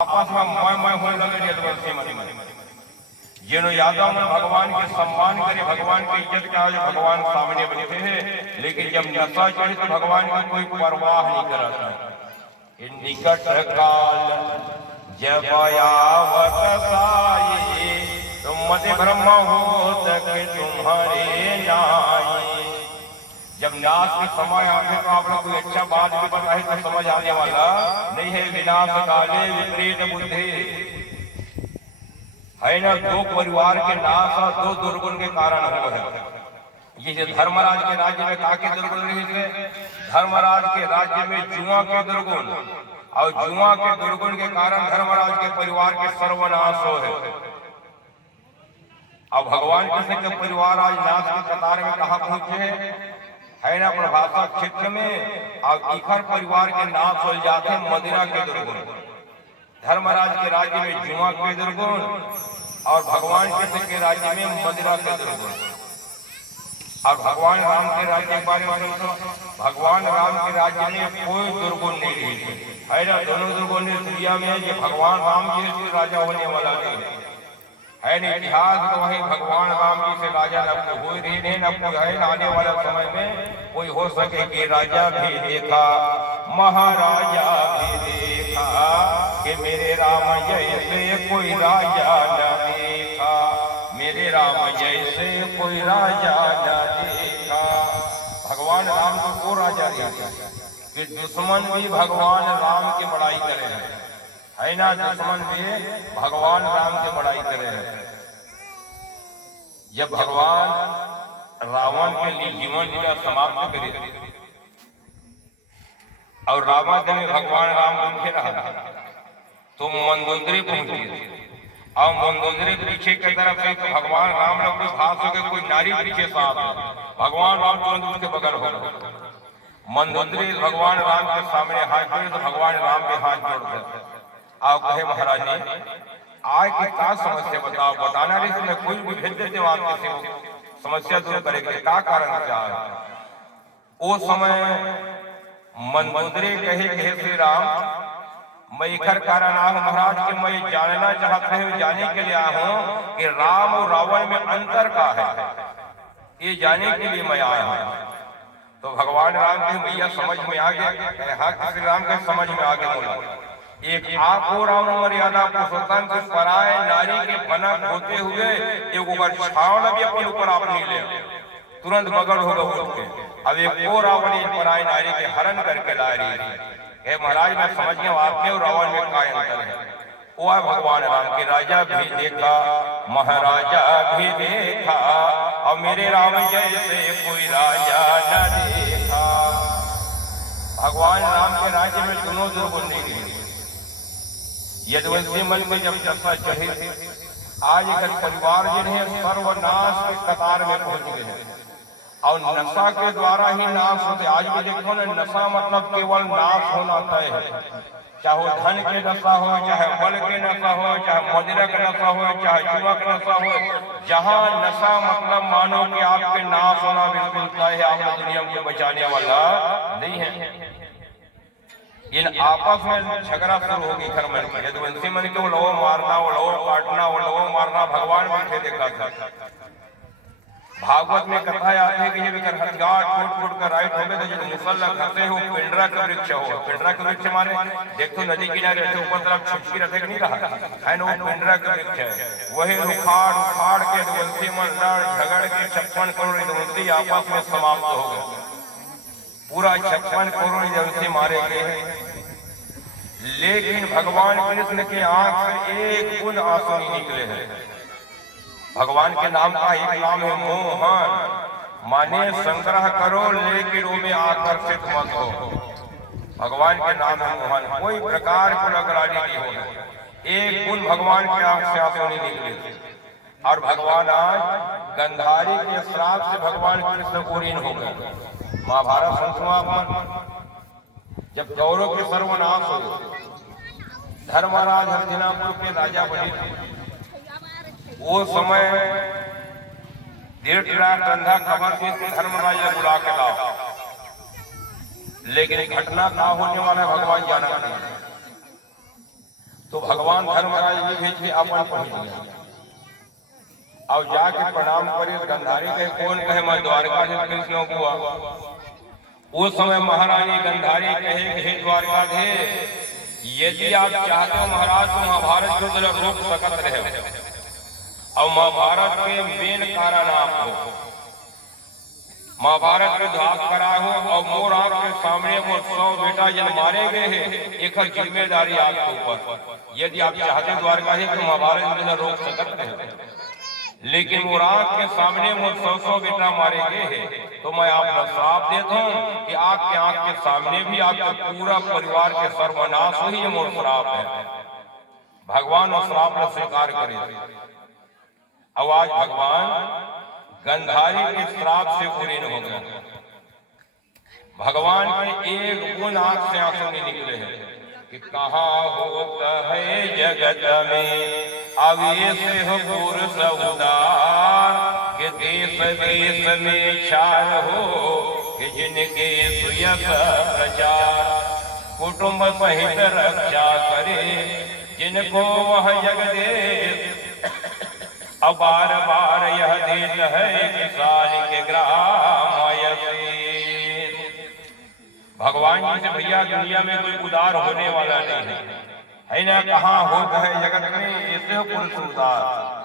आपस में मैं होने लगे यदुवंशी मन जिन्हों यादव में भगवान के सम्मान करे, भगवान की इज्जत का जो भगवान सामने बैठे हैं, लेकिन जब नशा चढ़े तो भगवान की कोई परवाह नहीं करता। निकट काल जब आवत साई तुम मत ब्रह्म होत के तुम्हारे नाई। जब नाश के समय आते तो आप लोग कोई अच्छा बात भी बताए तो समझ आने वाला नहीं है। विनाश काले विपरीत बुद्धि है ना। दो परिवार के नाश और दो दुर्गुण के कारण हो है। ये धर्मराज के राज्य में काके दुर्गुण रहे थे? धर्मराज के राज्य में जुआ के दुर्गुण, और जुआ के दुर्गुण के कारण धर्मराज के परिवार के सर्वनाश हो है। अब भगवान कृष्ण के परिवार आज नाश के कतार में कहा पहुंचे है ना। प्रभाषा क्षेत्र में और इखर परिवार के नाश हो जाते हैं मदिरा के दुर्गुण, धर्मराज के राज्य में जुआ के दुर्गुण, और भगवान कृष्ण के राज्य में मदिरा के दुर्गुण। और भगवान राम के राज्य के बारे में सोचो, भगवान राम के राज्य में कोई दुर्गुण नहीं है ना। दोनों दुर्गुण दुनिया में ये भगवान राम जी राजा होने वाला नहीं है ना। इतिहास तो वही भगवान राम जी से राजा न कोई नहीं न कोई है। आने वाला समय में कोई हो सके कि राजा भी देखा महाराजा भी देखा कि मेरे राम जैसे कोई राजा न देखा, मेरे राम जैसे कोई राजा न देखा। भगवान राम को वो राजा देखा कि दुश्मन भी भगवान राम की बड़ाई करे है ना। दुश्मन भी भगवान राम की बड़ाई करे हैं। जब भगवान रावण के लिए जीवन लीला समाप्त करे और रावण में भगवान राम दुखे रहा तो मंदोदरी पहुंचे, और मंदोदरी पीछे की तरफ से तो भगवान राम ने कुछ हाथ होकर कोई नारी पीछे साथ, भगवान राम तुरंत उसके बगल हो गए। मंदोदरी भगवान राम के सामने हाथ जोड़े तो भगवान राम के हाथ जोड़ गए। आप कहे महाराज ने आज की क्या समस्या बताओ, बताना नहीं तो मैं कोई भी भेज देते आप कैसे समस्या दूर करेंगे, क्या कारण क्या है। वो समय मंदोदरी कहे कि हे श्री राम मैं इखर कारण आया हूं महाराज कि मैं जानना चाहते हैं, जाने के लिए आया हूं कि राम और रावण में अंतर क्या है, ये जाने के लिए मैं आया हूं। तो भगवान राम के भैया समझ में आ गया। हाँ श्री राम के समझ में आ गया। बोला एक आपको राम मर्यादा पुरुषोत्तम के पराय नारी के फनक होते हुए एक ऊपर छावना भी अपने ऊपर आप नहीं ले, तुरंत बगल होगा उठ के। अब एक और रावण पराय नारी के हरण करके ला रही है। महाराज मैं समझ गया आपके और रावण में क्या अंतर है। वो है भगवान राम के राजा भी देखा महाराजा भी देखा, और मेरे राम जैसे कोई राजा न देखा। भगवान राम के राज्य में दोनों दुर्गुण नहीं है। यदुवंशी मन में जब दशा चढ़े आज अगर परिवार जिन्हें सर्वनाश के कतार में पहुंच गए हैं, और नशा के द्वारा ही नाश होते। आज भी देखो ना, नशा मतलब केवल नाश होना तय है। चाहे वो धन के नशा हो, चाहे बल के नशा हो, चाहे मदिरा का नशा हो, चाहे जुआ का नशा हो, जहाँ नशा मतलब मानो कि आपके नाश होना बिल्कुल तय है। आपको दुनिया में बचाने वाला नहीं है। इन आपस में झगड़ा शुरू होगी घर में। यदुवंशी मन के वो लोगों मारना, वो लोगों काटना, वो लोगों मारना भगवान बैठे देखा था। भागवत में कथा आती है कि जब एक हथियार टूट कर राइट हो गए तो जब मुसल्ला करते हो पिंडरा का वृक्ष हो। पिंडरा का वृक्ष माने देखो नदी किनारे रहते ऊपर तरफ छुटकी रखे नहीं रहा है ना, वो पिंडरा का वृक्ष है। वही उखाड़ उखाड़ के यदुवंशी मन झगड़ के 56 करोड़ यदुवंशी आपस में समाप्त हो गए। पूरा 56 करोड़ यदुवंशी मारे गए। लेकिन भगवान कृष्ण के आंख से एक बूंद आंसू नहीं निकले हैं। भगवान के नाम का एक नाम है मोहन, माने संग्रह करो लेकिन वो में आकर्षित मत हो। भगवान के नाम है मोहन, कोई प्रकार को लगरानी नहीं हो। एक बूंद भगवान के आंख से आंसू नहीं निकले। और भगवान आज गंधारी के श्राप से भगवान कृष्ण पूरीन हो गए। महाभारत संस्मरण जब कौरव के सर्वनाश हो गए, धर्मराज हस्तिनापुर के राजा बने थे। वो समय देर रात अंधा खबर थी कि धर्मराज ने बुला के लाओ, लेकिन घटना क्या होने वाला भगवान जाना नहीं। तो भगवान धर्मराज जी भेज के अपन पहुंच गया। अब जाके प्रणाम करे गंधारी कहे कौन कहे मैं द्वारका से कृष्ण हुआ। उस समय महारानी गंधारी कहे कि हे द्वारकाधीश, यदि आप चाहते हो महाराज तो महाभारत को जरा रोक सकत रहे। और महाभारत के मेन कारण आप हो, महाभारत में ध्वस्त करा हो और मोर आंख के सामने वो 100 बेटा जन मारे गए हैं, एक जिम्मेदारी आपके ऊपर। यदि आप चाहते द्वारका है तो महाभारत में रोक सकते हैं, लेकिन वो आंख के सामने वो 100 बेटा मारे गए हैं, तो मैं आपको श्राप देता हूँ कि आपके आंख के सामने भी आपके पूरा परिवार के सर्वनाश ही मोर श्राप है। भगवान उस श्राप को स्वीकार करे। अब आज भगवान गंधारी के श्राप से पूर्ण हो गए। भगवान के एक बूंद आंख से आंसू नहीं निकले हैं कि कहाँ होता है जगत में आवेश हो पुरुष उदार, कि देश देश में छार हो कि जिनके सुयस प्रचार, कुटुंब सहित रक्षा करे जिनको वह जगदेश। अब बार बार यह देश है किसान के ग्राम। भगवान जी से भैया दुनिया में कोई उदार होने वाला नहीं है ना, कहाँ होता है जगत में ऐसे पुरुष उदार।